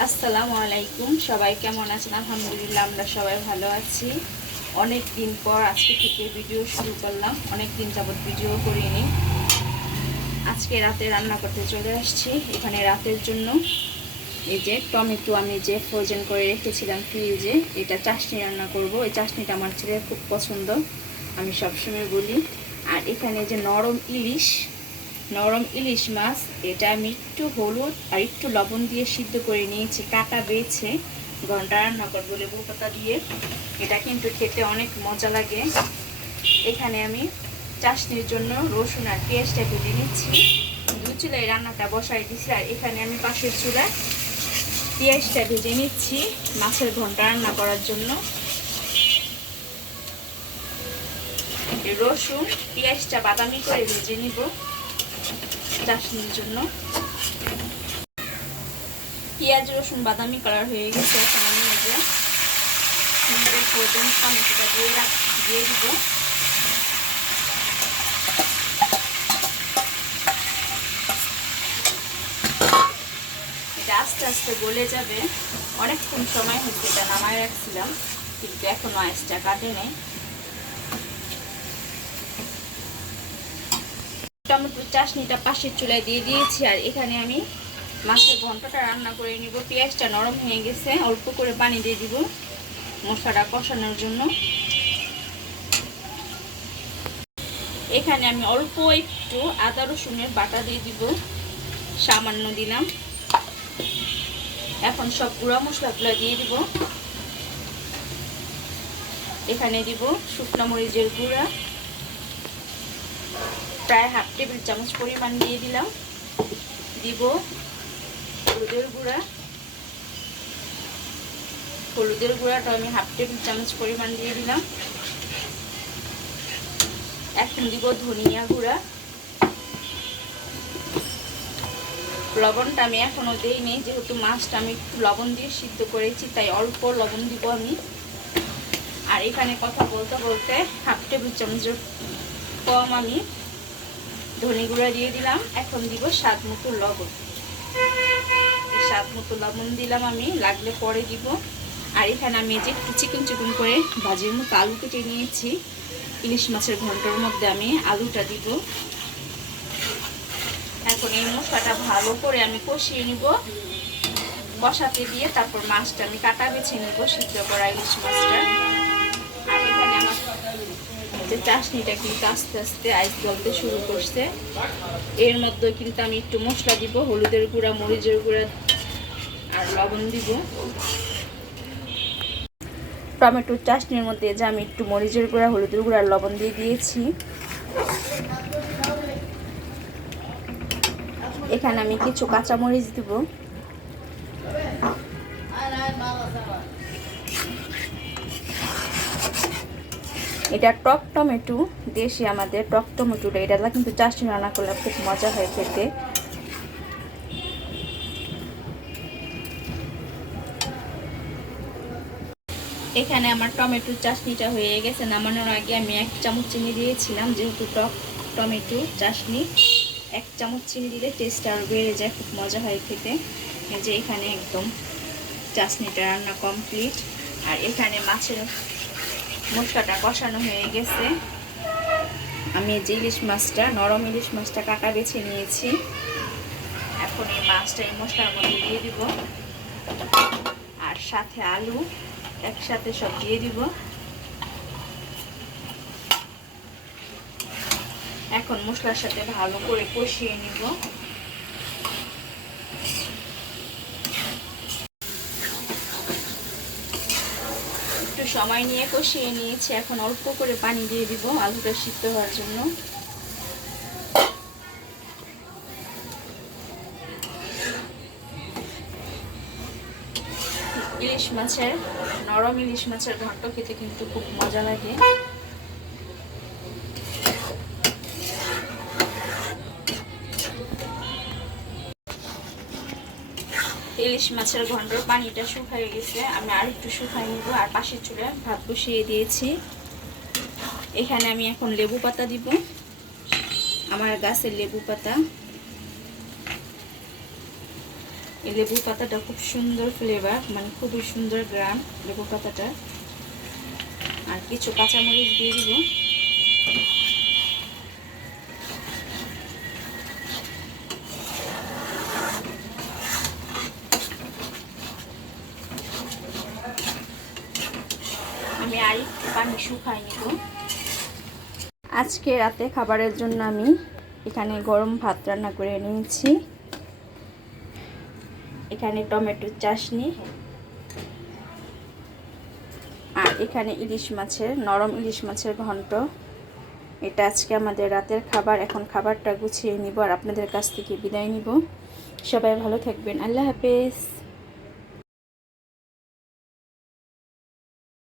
আসসালামু আলাইকুম, সবাই কেমন আছেন? আলহামদুলিল্লাহ আমরা সবাই ভালো আছি। অনেক দিন পর আজকে থেকে ভিডিও শুরু করলাম, অনেক দিন যাবত ভিডিও করিনি। আজকে রাতে রান্না করতে চলে আসছি। এখানে রাতের জন্য এই যে টমেটো আমি যে ফ্রোজেন করে রেখেছিলাম ফ্রিজে, এটা চাশনি রান্না করব। এই চাশনিটা আমার ছেলের খুব পছন্দ, আমি সবসময় বলি। আর এখানে যে নরম ইলিশ মাছ, এটা আমি একটু হলুদ আর একটু লবণ দিয়ে সিদ্ধ করে নিয়েছি, কাটা বেছে ঘন্টা রান্না করবো লেবু পাতা দিয়ে। এটা কিন্তু খেতে অনেক মজা লাগে। এখানে আমি চাশনির জন্য রসুন আর পেঁয়াজটা ভেজে নিচ্ছি। দুই চুলায় রান্নাটা বসাই দিচ্ছি, আর এখানে আমি পাশের চুলায় পেঁয়াজটা ভেজে নিচ্ছি মাছের ঘন্টা রান্না করার জন্য। রসুন পেঁয়াজটা বাদামি করে ভেজে নিব চাশনির জন্য। পেঁয়াজ রসুন বাদামি কালার হয়ে গেছে, এখন আমি এই যে টমেটোটা দিয়ে দিব। এটা আস্তে আস্তে গলে যাবে, অনেকক্ষণ সময় হচ্ছে এটা নামায় রাখছিলাম, কিন্তু এখনো আইসটা কাটে নেই। টমেটোর চাশনিটা পাশের চুলায় দিয়ে দিয়েছি, আর এখানে আমি মাছের ঘন্টটা রান্না করে নিব। পেঁয়াজটা নরম হয়ে গেছে, অল্প করে পানি দিয়ে দিব মশলাটা কষানোর জন্য। এখানে আমি অল্প একটু আদা রসুনের বাটা দিয়ে দিব, সামান্য দিলাম। এখন সব গুঁড়া মশলাগুলো দিয়ে দিব। এখানে দিব শুকনো মরিচের গুঁড়া, প্রায় হাফ টেবিল চামচ পরিমাণ দিয়ে দিলাম। দিব হলুদের গুঁড়াটা আমি হাফ টেবিল চামচ পরিমাণ দিয়ে দিলাম। এখন দিব ধনিয়া গুঁড়া। লবণটা আমি এখনো দেইনি, যেহেতু মাছটা আমি একটু লবণ দিয়ে সিদ্ধ করেছি, তাই অল্প লবণ দিব আমি। আর এখানে কথা বলতে বলতে হাফ টেবিল চামচের কম আমি ধনে গুঁড়া দিয়ে দিলাম। এখন দিব স্বাদ মতো লবণ দিলাম আমি, লাগলে পরে দিব। আর এখানে আমি যে একটু চিকন চিকন করে ভাজির মতো আলু কেটে নিয়েছি, ইলিশ মাছের ঘন্টার মধ্যে আমি আলুটা দিব। এখন এই মশলাটা ভালো করে আমি কষিয়ে নিব। কষাতে দিয়ে তারপর মাছটা আমি কাটা বেছে নিব, সিদ্ধ করা ইলিশ মাছটা। আর এখানে আমার যে চাশনিটা কিন্তু আস্তে আস্তে আইস গলতে শুরু করছে। এর মধ্যে কিন্তু আমি একটু মশলা দিব, হলুদের গুঁড়া, মরিচের গুঁড়া আর লবণ দিব। টমেটোর চাশনির মধ্যে যে আমি একটু মরিচের গুঁড়া, হলুদের গুঁড়া আর লবণ দিয়ে দিয়েছি। এখানে আমি কিছু কাঁচামরিচ দিব। এটা টক টমেটো, দেশি আমাদের টক টমেটোটা, এটা কিন্তু চাশনি রান্না করলে খুব মজা হয় খেতে। এখানে আমার টমেটোর চাশনিটা হয়ে গেছে। নামানোর আগে আমি 1 চামচ চিনি দিয়েছিলাম, যেহেতু টক টমেটো চাশনি 1 চামচ চিনি দিলে টেস্ট আরও বেড়ে যায়, খুব মজা হয় খেতে। এই যে এখানে একদম চাশনিটা রান্না কমপ্লিট। আর এখানে মাছের মশলাটা কষানো হয়ে গেছে। আমি যে নরম ইলিশ মাছটা কাটা বেছে নিয়েছি। এখন এই মাছটা এই মশলার মধ্যে দিয়ে দিব, আর সাথে আলু একসাথে সব দিয়ে দিব। এখন মশলার সাথে ভালো করে কষিয়ে নিব। একটু সময় নিয়ে কষিয়ে নিয়েছি, এখন অল্প করে পানি দিয়ে দিব আলুটা সিদ্ধ হওয়ার জন্য। নরম ইলিশ মাছের ঘন্ট খেতে কিন্তু খুব মজা লাগে। ইলিশ মাছের ঘন্টর পানিটা শুকিয়ে গেছে, আমি আর একটু শুকাই নিব। আর পাশের চুলায় ভাত বসিয়ে দিয়েছি। এখানে আমি এখন লেবু পাতা দিব, আমার গাছের লেবু পাতা। এই লেবু পাতাটা খুব সুন্দর ফ্লেভার, মানে খুবই সুন্দর গ্রাম লেবু পাতাটা। আর কিছু কাঁচামরিচ দিয়ে দিব। আমি আর একটু পানি শুকাই নিব। আজকে রাতে খাবারের জন্য আমি এখানে গরম ভাত রান্না করে নিয়েছি। এখানে টমেটোর চাটনি, আর এখানে ইলিশ মাছের, নরম ইলিশ মাছের ঘন্ট। এটা আজকে আমাদের রাতের খাবার। এখন খাবারটা গুছিয়ে নিব আর আপনাদের কাছ থেকে বিদায় নিব। সবাই ভালো থাকবেন। আল্লাহ হাফেজ।